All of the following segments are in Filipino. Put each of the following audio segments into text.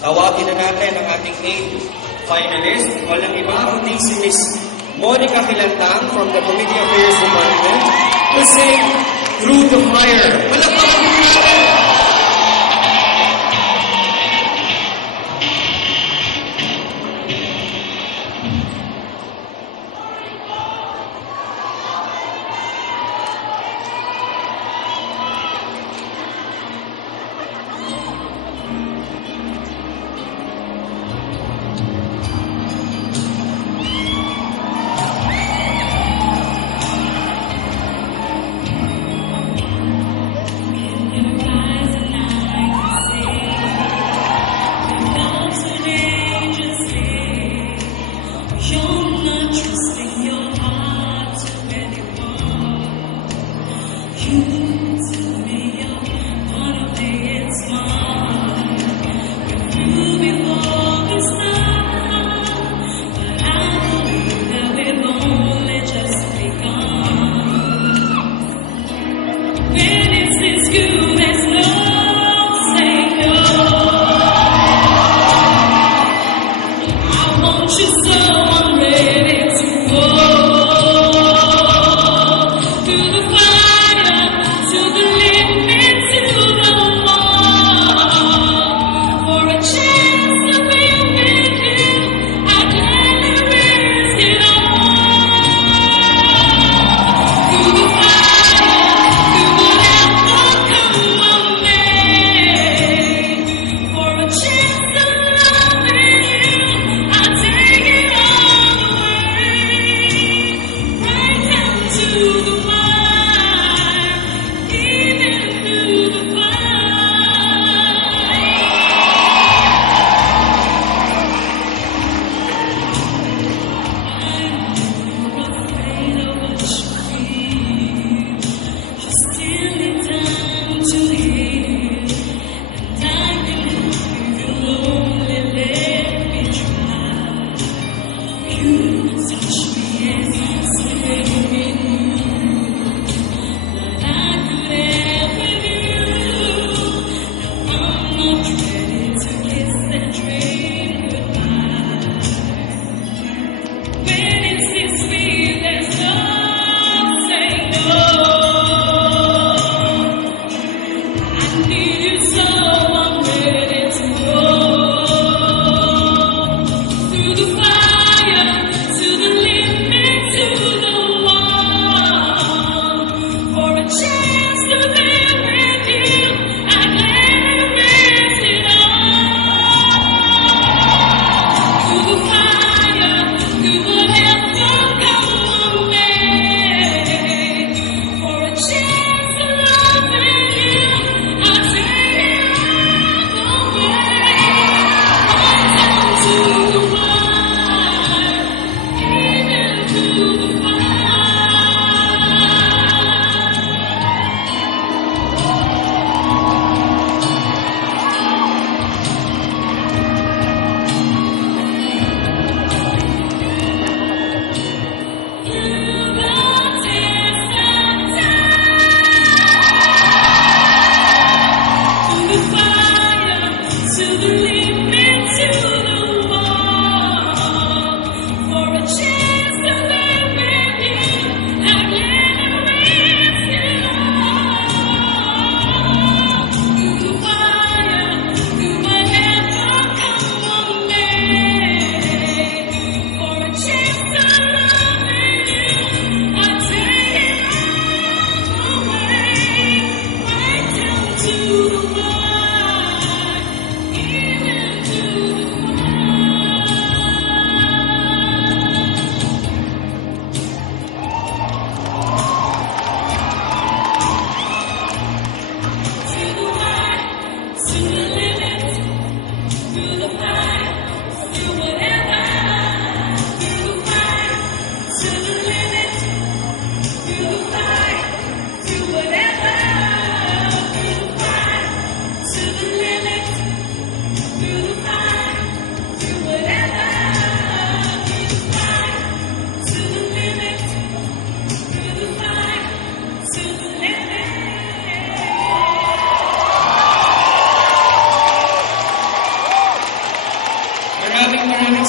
Tawagin na natin ang ating 8th finalist. Walang iba kundi si Miss Monica Kilantang from the Community Affairs Department to sing Through the Fire. Palakpakan natin!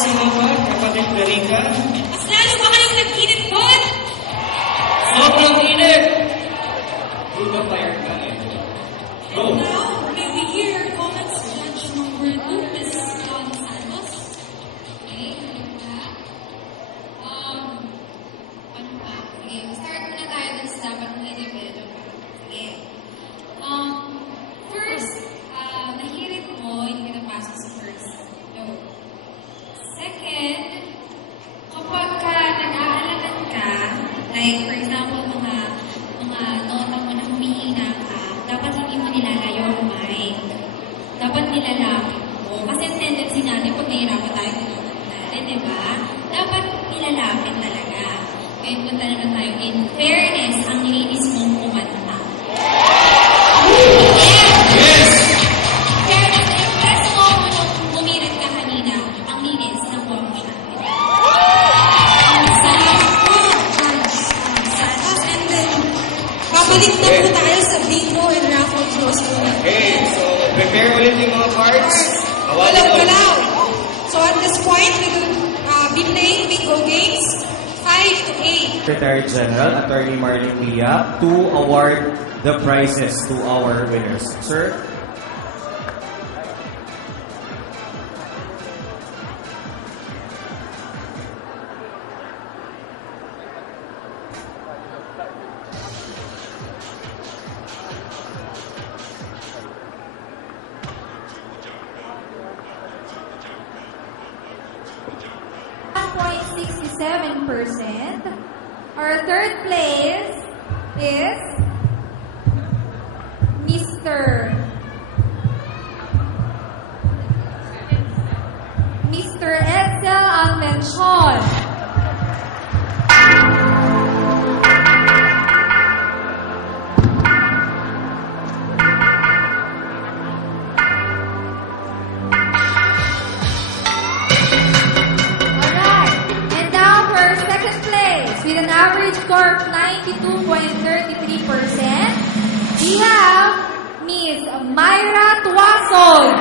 sino pa? Kapatid na Rika? Mas lalo ba kayong nag-init doon? Sobrang init! Through the fire ka eh. Go! Now, may we hear comments judge number 2, Ms. Don Santos. Okay, ano ba? Ano ba? Sige, start muna tayo dun sa dapat hindi medyo pa. Sige. First, nahirit mo, hindi ka napasok sa first. No. Second, kapag ka nag-aalaman ka, like for example, mga nota mo na humihina ka, dapat hindi mo nilalayo ang mic. Dapat nilalapit mo. Kasi ang tendency natin, pag nahirapan tayo tinutog natin, di ba? Dapat nilalapit talaga. Kaya punta naman tayo. In fairness, ang linis mong kumanta. Yes! Fairness, impress mo nung bumirit ka kanina, ang linis ng buwang mo natin. Ang sarap po. And then, babalik na po tayo sa bingo and raffle draws po. Okay, so prepare ulit yung mga cards. Galaw-galaw. So at this point, we will be playing bingo games 5 to 8. Secretary General, Attorney Marlene Villa, to award the prizes to our winners. Sir? Our third place is Mr. Edsel Almenchon. With an average score of 92.33%, we have Miss Myra Tuason.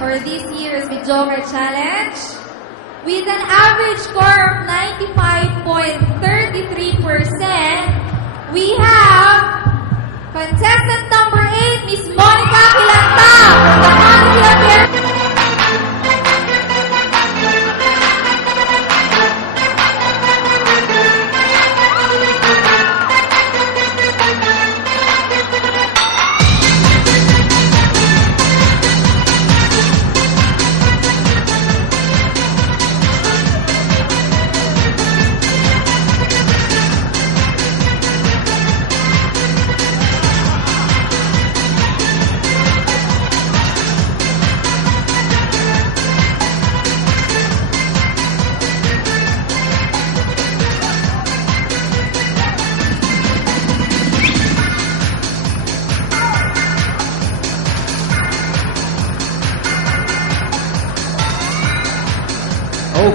For this year's Videoker Challenge, with an average score of 95.33%, we have contestant number 8, Miss Monica Quilanta from the Council of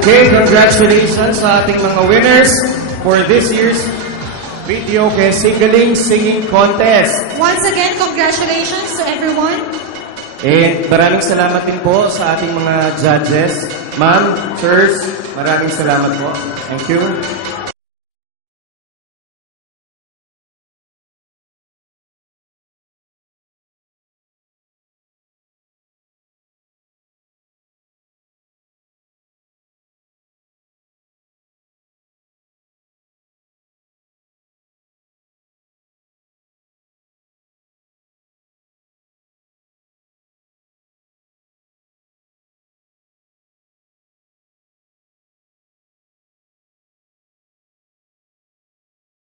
Okay, congratulations sa ating mga winners for this year's Videoker Singing Contest. Once again, congratulations to everyone. And maraming salamat din po sa ating mga judges. Ma'am, sirs, maraming salamat po. Thank you.